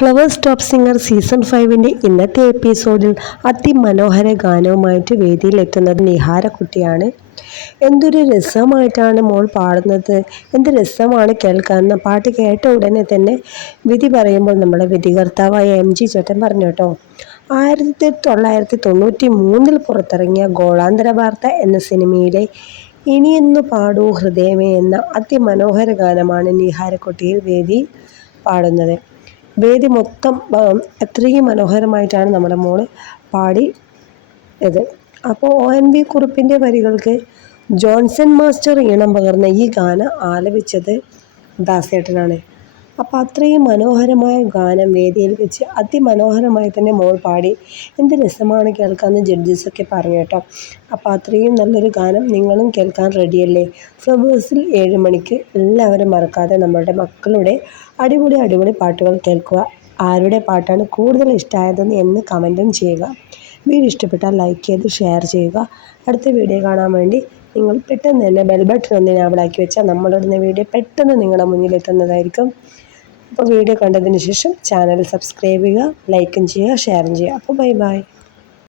Flowers top singer season 5-ൻ്റെ ഇന്നത്തെ എപ്പിസോഡിൽ അതിമനോഹര ഗാനവുമായിട്ട് വേദിയിലെത്തുന്നത് നിഹാരക്കുട്ടിയാണ്. എന്തൊരു രസമായിട്ടാണ് മോൾ പാടുന്നത്, എന്ത് രസമാണ് കേൾക്കാൻ. പാട്ട് കേട്ട ഉടനെ തന്നെ വിധി പറയുമ്പോൾ നമ്മുടെ വിധികർത്താവായ MG ചേട്ടൻ പറഞ്ഞു കേട്ടോ. 1993 പുറത്തിറങ്ങിയ ഗോളാന്തര വാർത്ത എന്ന സിനിമയിലെ ഇനിയെന്നു പാടൂ ഹൃദയമേ എന്ന അതിമനോഹര ഗാനമാണ് നിഹാരക്കുട്ടിയിൽ വേദി പാടുന്നത്. വേദി മൊത്തം അത്രയും മനോഹരമായിട്ടാണ് നമ്മുടെ മോള് പാടിയത്. അപ്പോൾ ONV കുറുപ്പിൻ്റെ വരികൾക്ക് ജോൺസൺ മാസ്റ്റർ ഈണം പകർന്ന ഈ ഗാനം ആലപിച്ചത് ദാസേട്ടനാണ്. അപ്പോൾ അത്രയും മനോഹരമായ ഗാനം വേദിയിൽ വെച്ച് അതിമനോഹരമായി തന്നെ മോൾ പാടി. എന്ത് രസമാണ് കേൾക്കാമെന്ന് ജഡ്ജസൊക്കെ പറഞ്ഞു കേട്ടോ. അപ്പോൾ അത്രയും നല്ലൊരു ഗാനം നിങ്ങളും കേൾക്കാൻ റെഡിയല്ലേ? ഫ്ലവേഴ്സിൽ 7 മണിക്ക് എല്ലാവരും മറക്കാതെ നമ്മളുടെ മക്കളുടെ അടിപൊളി പാട്ടുകൾ കേൾക്കുക. ആരുടെ പാട്ടാണ് കൂടുതൽ ഇഷ്ടമായതെന്ന് എന്ന് കമൻറ്റും ചെയ്യുക. വീഡിയോ ഇഷ്ടപ്പെട്ടാൽ ലൈക്ക് ചെയ്ത് ഷെയർ ചെയ്യുക. അടുത്ത വീഡിയോ കാണാൻ വേണ്ടി നിങ്ങൾ പെട്ടെന്ന് തന്നെ ബെൽ ബട്ടൺ ഒന്ന് എനാബിളാക്കി വെച്ചാൽ നമ്മളിടുന്ന വീഡിയോ പെട്ടെന്ന് നിങ്ങളുടെ മുന്നിലെത്തുന്നതായിരിക്കും. അപ്പോൾ വീഡിയോ കണ്ടതിന് ശേഷം ചാനൽ സബ്സ്ക്രൈബ് ചെയ്യുക, ലൈക്കും ചെയ്യുക, ഷെയറും ചെയ്യുക. അപ്പോൾ ബൈ.